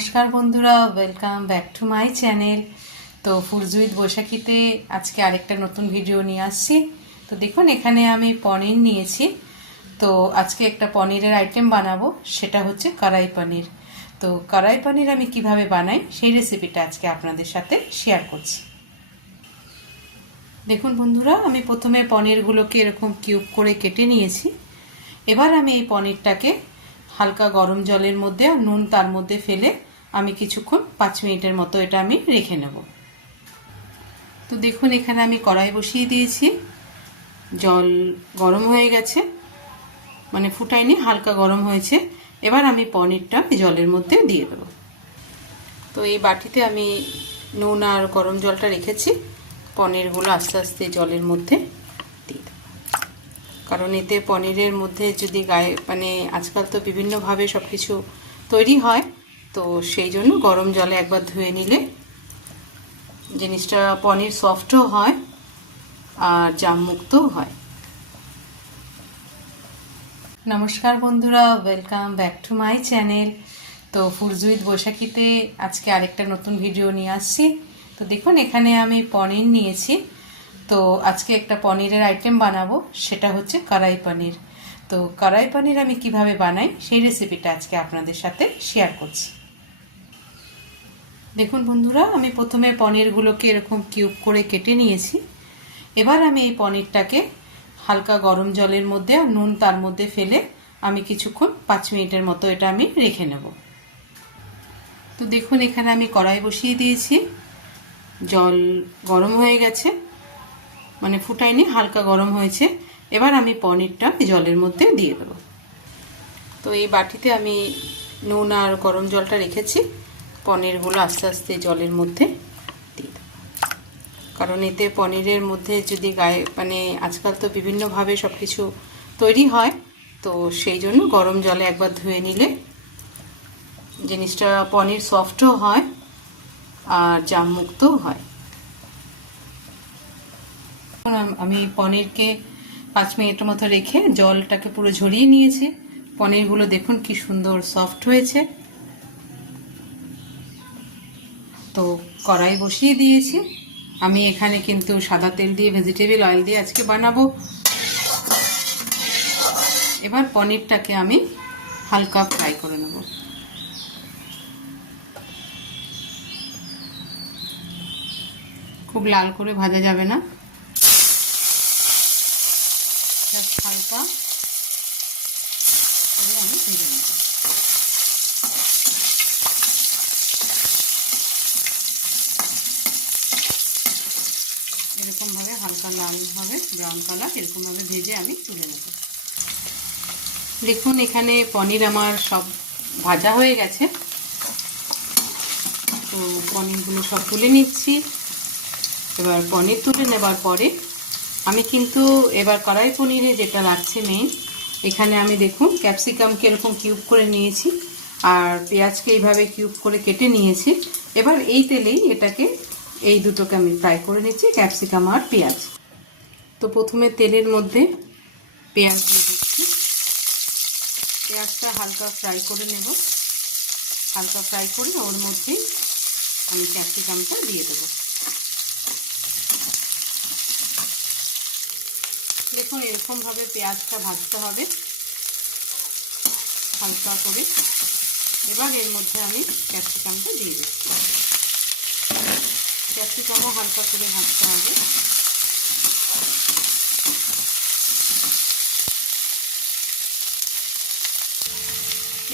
নমস্কার বন্ধুরা, welcome back to my channel. তো ফুডস উইথ বৈশাখীতে আজকে আরেকটা নতুন ভিডিও নিয়ে আসছি। তো দেখুন, এখানে আমি পনির নিয়েছি। তো আজকে একটা পনিরের আইটেম বানাবো, সেটা হচ্ছে কড়াই পনির। তো কড়াই পনির আমি কিভাবে বানাই সেই রেসিপিটা আজকে আপনাদের সাথে শেয়ার করছি। দেখুন বন্ধুরা, আমি প্রথমে পনিরগুলোকে এরকম কিউব করে কেটে নিয়েছি। এবার আমি এই পনিরটাকে হালকা গরম জলের মধ্যে আর নুন তার মধ্যে ফেলে আমি কিছুক্ষণ 5 মিনিটের মতো এটা আমি রেখে নেব। তো দেখুন, এখানে আমি কড়াই বসিয়ে দিয়েছি। জল গরম হয়ে গেছে, মানে ফুটাইনি, হালকা গরম হয়েছে। এবার আমি পনিরটা জলের মধ্যে দিয়ে দেবো। তো এই বাটিতে আমি নুন আর গরম জলটা রেখেছি। পনিরগুলো আস্তে আস্তে জলের মধ্যে দিয়ে দেবো, কারণ এতে পনিরের মধ্যে যদি গায়ে আজকাল তো বিভিন্নভাবে সব কিছু তৈরি হয়, তো সেই জন্য গরম জলে একবার ধুয়ে নিলে জিনিসটা পনির সফটও হয় আর জামমুক্তও হয়। নমস্কার বন্ধুরা, welcome back to my channel. তো ফুডস উইথ বৈশাখীতে আজকে আরেকটা নতুন ভিডিও নিয়ে আসছি। তো দেখুন, এখানে আমি পনির নিয়েছি। তো আজকে একটা পনিরের আইটেম বানাবো, সেটা হচ্ছে কড়াই পনির। তো কড়াই পনির আমি কিভাবে বানাই সেই রেসিপিটা আজকে আপনাদের সাথে শেয়ার করছি। দেখুন বন্ধুরা, আমি প্রথমে পনিরগুলোকে এরকম কিউব করে কেটে নিয়েছি। এবার আমি এই পনিরটাকে হালকা গরম জলের মধ্যে আর নুন তার মধ্যে ফেলে আমি কিছুক্ষণ 5 মিনিটের মতো এটা আমি রেখে নেব। তো দেখুন, এখানে আমি কড়াই বসিয়ে দিয়েছি। জল গরম হয়ে গেছে, মানে ফুটাইনি, হালকা গরম হয়েছে। এবার আমি পনিরটা জলের মধ্যে দিয়ে দেবো। তো এই বাটিতে আমি নুন আর গরম জলটা রেখেছি। পনিরগুলো আস্তে আস্তে জলের মধ্যে দিয়ে দেবো, কারণ এতে পনিরের মধ্যে যদি গায়ে আজকাল তো বিভিন্নভাবে সব কিছু তৈরি হয়, তো সেই জন্য গরম জলে একবার ধুয়ে নিলে জিনিসটা পনির সফটও হয় আর জামমুক্তও হয়। আমি পনিরকে 5 মিনিটের মতো রেখে জলটাকে পুরো ঝরিয়ে নিয়েছি। পনিরগুলো দেখুন কি সুন্দর সফট হয়েছে। তো কড়াই বসিয়ে দিয়েছি। আমি এখানে কিন্তু সাদা তেল দিয়ে, ভেজিটেবল অয়েল দিয়ে আজকে বানাবো। এবার পনিরটাকে আমি হালকা ফ্রাই করে নেব। খুব লাল করে ভাজা যাবে না, হালকা করে আমি ভেজে নেব। এরকমভাবে হালকা লাল হবে, ব্রাউন কালার, এরকমভাবে ভেজে আমি তুলে নেব। দেখুন, এখানে পনির আমার সব ভাজা হয়ে গেছে। তো পনিরগুলো সব তুলে নিচ্ছি। এবার পনির তুলে নেবার পরে আমি কিন্তু এবার কড়াই পনিরে যেটা লাগছে মেইন, এখানে আমি দেখুন ক্যাপসিকামকে এরকম কিউব করে নিয়েছি আর পেঁয়াজকে এইভাবে কিউব করে কেটে নিয়েছি। এবার এই তেলেই এটাকে, এই দুটোকে আমি ফ্রাই করে নিচ্ছি, ক্যাপসিকাম আর পেঁয়াজ। তো প্রথমে তেলের মধ্যে পেঁয়াজ দিয়ে দিচ্ছি। পেঁয়াজটা হালকা ফ্রাই করে নেব। হালকা ফ্রাই করে ওর মধ্যে আমি ক্যাপসিকামটা দিয়ে দেবো। দেখুন, এরকমভাবে পেঁয়াজটা ভাজতে হবে হালকা করে। এবার এর মধ্যে আমি ক্যাপসিকামটা দিয়ে দিচ্ছি। ক্যাপসিকামও হালকা করে ভাজতে হবে।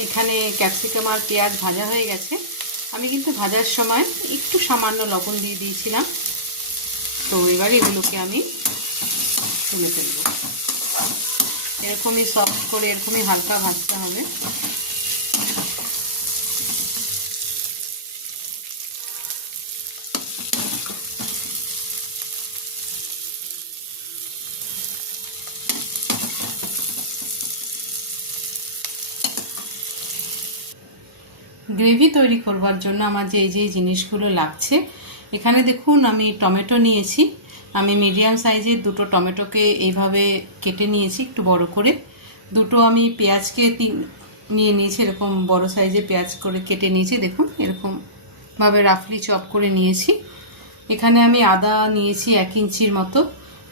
এখানে ক্যাপসিকাম আর পেঁয়াজ ভাজা হয়ে গেছে। আমি কিন্তু ভাজার সময় একটু সামান্য লবণ দিয়ে দিয়েছিলাম। তো এবার এগুলোকে আমি তুলে ফেলবো। এরকমই সফট করে, এরকমই হালকা ভাজতে হবে। গ্রেভি তৈরি করবার জন্য আমার যে জিনিসগুলো লাগছে, এখানে দেখুন আমি টমেটো নিয়েছি। আমি মিডিয়াম সাইজের দুটো টমেটোকে এইভাবে কেটে নিয়েছি একটু বড় করে। দুটো আমি পেঁয়াজকে নিয়ে নিয়েছি, এরকম বড় সাইজে পেঁয়াজ করে কেটে নিয়েছি। দেখুন এরকম ভাবে রাফলি চপ করে নিয়েছি। এখানে আমি আদা নিয়েছি 1 ইঞ্চির মতো,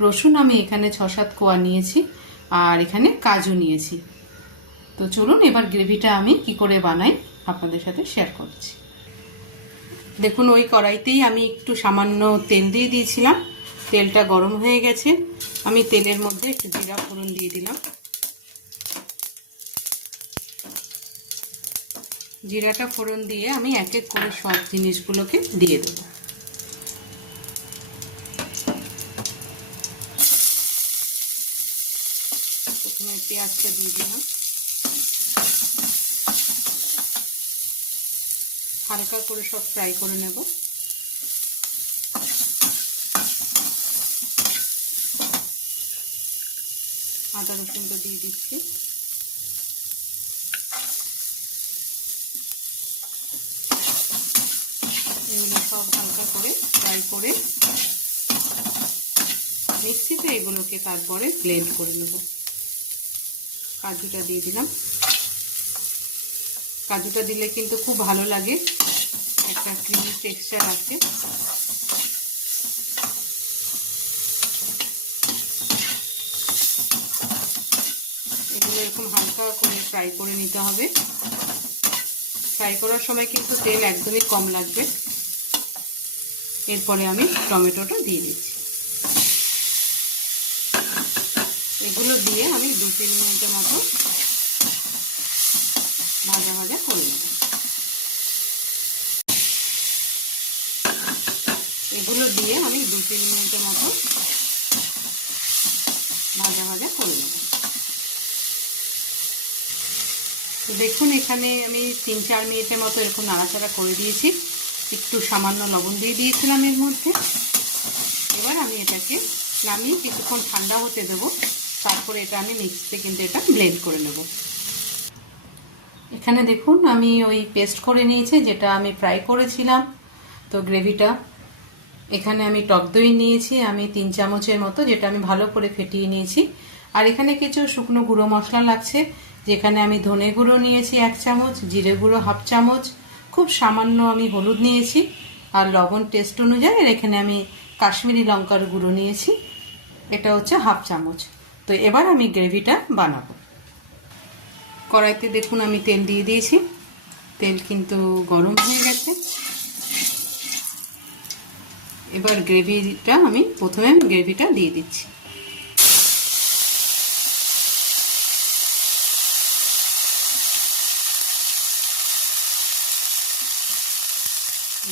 রসুন আমি এখানে 6-7 কোয়া নিয়েছি, আর এখানে কাজু নিয়েছি। তো চলুন এবার গ্রেভিটা আমি কি করে বানাই আপনাদের সাথে শেয়ার করছি। দেখুন ওই কড়াইতেই আমি একটু সামান্য তেল দিয়ে দিয়েছিলাম, তেলটা গরম হয়ে গেছে। আমি তেলের মধ্যে একটু জিরা ফোড়ন দিয়ে দিলাম। জিরাটা ফোড়ন দিয়ে আমি এক এক করে সব জিনিসগুলোকে দিয়ে দেব। প্রথমে পেঁয়াজটা দিয়ে দিলাম, হালকা করে সব ফ্রাই করে নেব। আদা রসুনটা দিয়ে দিচ্ছি। এগুলো সব হালকা করে ফ্রাই করে মিক্সিতে এগুলোকে তারপরে ব্লেন্ড করে নেব। কাজুটা দিয়ে দিলাম। কাজুটা দিলে কিন্তু খুব ভালো লাগে, একটা ক্রিমি টেক্সচার আছে। এগুলো এরকম হালকা করে ফ্রাই করে নিতে হবে। ফ্রাই করার সময় কিন্তু তেল একদমই কম লাগবে। এরপরে আমি টমেটোটা দিয়ে দিচ্ছি। এগুলো দিয়ে আমি 2-3 মিনিটের মতো ভাজা ভাজা করে নেব। এগুলো দিয়ে আমি 2-3 মিনিটের মতো ভাজা ভাজা করে নেব। তো দেখুন এখানে আমি 3-4 মিনিটের মতো এরকম নাড়াচাড়া করে দিয়েছি। একটু সামান্য লবণ দিয়ে দিয়েছিলাম এর মধ্যে। এবার আমি এটাকে নামিয়ে কিছুক্ষণ ঠান্ডা হতে দেবো, তারপরে এটা আমি মিক্সিতে কিন্তু এটা ব্লেন্ড করে নেব। এখানে দেখুন আমি ওই পেস্ট করে নিয়েছি যেটা আমি ফ্রাই করেছিলাম। তো গ্রেভিটা এখানে আমি টক দই নিয়েছি আমি 3 চামচের মতো, যেটা আমি ভালো করে ফেটিয়ে নিয়েছি। আর এখানে কিছু শুকনো গুঁড়ো মশলা লাগছে, যেখানে আমি ধনে গুঁড়ো নিয়েছি 1 চামচ, জিরে গুঁড়ো 1/2 চামচ, খুব সামান্য আমি হলুদ নিয়েছি, আর লবণ টেস্ট অনুযায়ী। আর এখানে আমি কাশ্মীরি লঙ্কার গুঁড়ো নিয়েছি, এটা হচ্ছে 1/2 চামচ। তো এবার আমি গ্রেভিটা বানাবো। কড়াইতে দেখুন আমি তেল দিয়ে দিয়েছি, তেল কিন্তু গরম হয়ে গেছে। এবার গ্রেভিটা আমি প্রথমে গ্রেভিটা দিয়ে দিচ্ছি।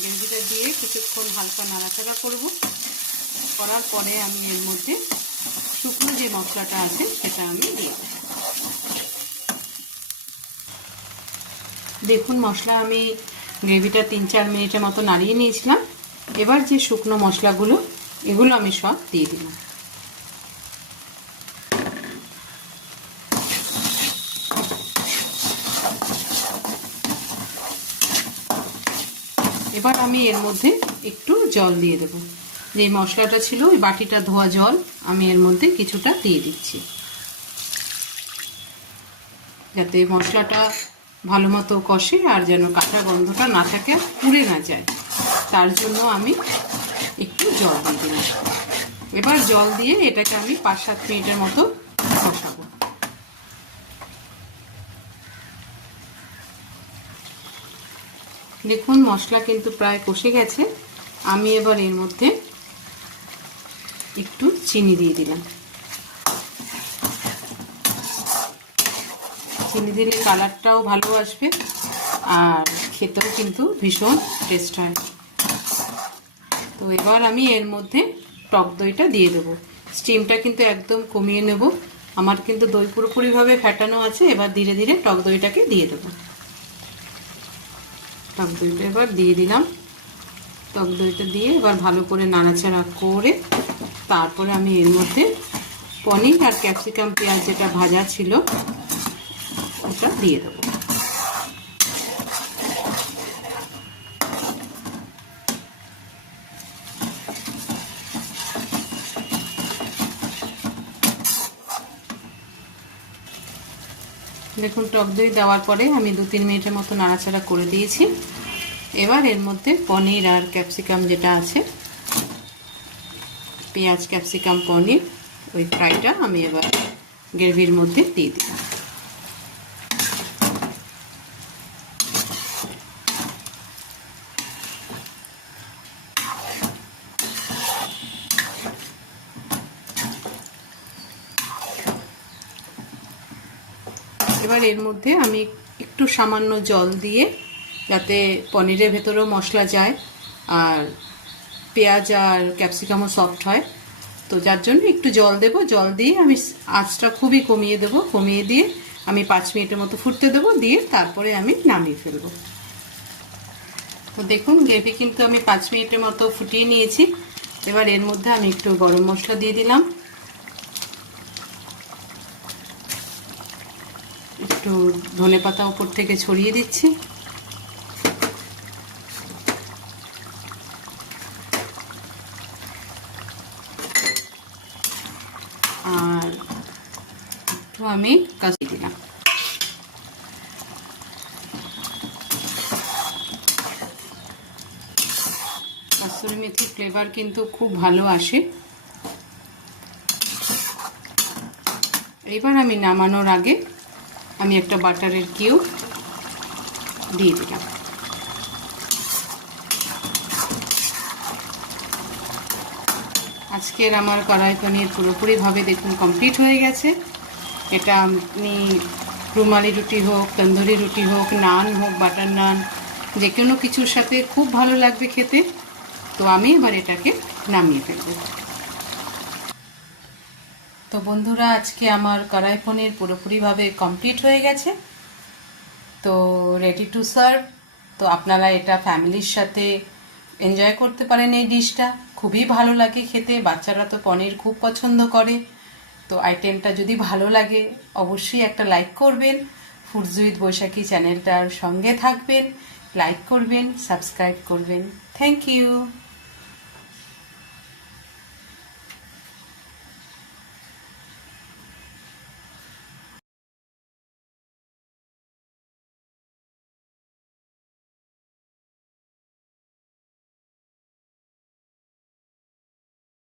গ্রেভিটা দিয়ে কিছুক্ষণ হালকা নাড়াচাড়া করব। করার পরে আমি এর মধ্যে শুকনো যে মশলাটা আছে সেটা আমি দিয়ে দেব। দেখুন মশলা আমি গ্রেভিটা 3-4 মিনিটের মতো নাড়িয়ে নিয়েছিলাম। এবার যে শুকনো মশলাগুলো এগুলো আমি সব দিয়ে দিলাম। এবার আমি এর মধ্যে একটু জল দিয়ে দেব। যে মশলাটা ছিল ওই বাটিটা ধোয়া জল আমি এর মধ্যে কিছুটা দিয়ে দিচ্ছি, যাতে মশলাটা ভালো মতো কষে আর যেন কাঁচা গন্ধটা না থাকে, পুড়ে না যায়, তার জন্য আমি একটু জল দিয়ে দিলাম। এবার জল দিয়ে এটাকে আমি 5-7 মিনিটের মতো কষাবো। দেখুন মশলা কিন্তু প্রায় কষে গেছে। আমি এবার এর মধ্যে একটু চিনি দিয়ে দিলাম। চিনি দিলে কালারটাও ভালো আসবে আর খেতেও কিন্তু ভীষণ টেস্ট হয়। তো এবার আমি এর মধ্যে টক দইটা দিয়ে দেবো। স্টিমটা কিন্তু একদম কমিয়ে নেব, আমার কিন্তু দই পুরোপুরিভাবে ফেটানো আছে। এবার ধীরে ধীরে টক দইটাকে দিয়ে দেবো। টক দইটা এবার দিয়ে দিলাম। টক দইটা দিয়ে এবার ভালো করে নাড়াচাড়া করে তারপরে আমি এর মধ্যে পনির আর ক্যাপসিকাম পেঁয়াজ যেটা ভাজা ছিল ওটা দিয়ে দেবো। দেখুন টক দই দেওয়ার পরে আমি 2-3 মিনিটের মতো নাড়াচাড়া করে দিয়েছি। এবার এর মধ্যে পনির আর ক্যাপসিকাম যেটা আছে, পেঁয়াজ ক্যাপসিকাম পনির, ওই ফ্রাইটা আমি এবার গ্রেভির মধ্যে দিয়ে দিলাম। এবার এর মধ্যে আমি একটু সামান্য জল দিয়ে, যাতে পনিরের ভেতরেও মশলা যায় আর পেঁয়াজ আর ক্যাপসিকামও সফট হয়, তো যার জন্য একটু জল দেব। জল দিয়ে আমি আঁচটা খুবই কমিয়ে দেব, কমিয়ে দিয়ে আমি 5 মিনিটের মতো ফুটতে দেবো, দিয়ে তারপরে আমি নামিয়ে ফেলবো। তো দেখুন গ্রেভি কিন্তু আমি 5 মিনিটের মতো ফুটিয়ে নিয়েছি। এবার এর মধ্যে আমি একটু গরম মশলা দিয়ে দিলাম, একটু ধনেপাতা উপর থেকে ছড়িয়ে দিচ্ছি, আর একটু আমি কাজু দিলাম। কাসুরি মেথির ফ্লেভার কিন্তু খুব ভালো আসে। এবার আমি নামানোর আগে আমি একটা বাটারের কিউব দিয়ে দিলাম। আজকের আমার কড়াই পনির পুরোপুরিভাবে দেখুন কমপ্লিট হয়ে গেছে। এটা আপনি রুমালি রুটি হোক, তন্দুরি রুটি হোক, নান হোক, বাটার নান, যে কোনো কিছুর সাথে খুব ভালো লাগবে খেতে। তো আমি এবার এটাকে নামিয়ে ফেলব। তো বন্ধুরা, আজকে আমার কড়াই পনির পুরোপুরিভাবে কমপ্লিট হয়ে গেছে, তো রেডি টু সার্ভ। তো আপনারা এটা ফ্যামিলির সাথে এনজয় করতে পারেন। এই ডিশটা খুবই ভালো লাগে খেতে, বাচ্চারা তো পনির খুব পছন্দ করে। তো আইটেমটা যদি ভালো লাগে অবশ্যই একটা লাইক করবেন, ফুডস উইথ বৈশাখী চ্যানেলটার সঙ্গে থাকবেন, লাইক করবেন, সাবস্ক্রাইব করবেন। Thank you.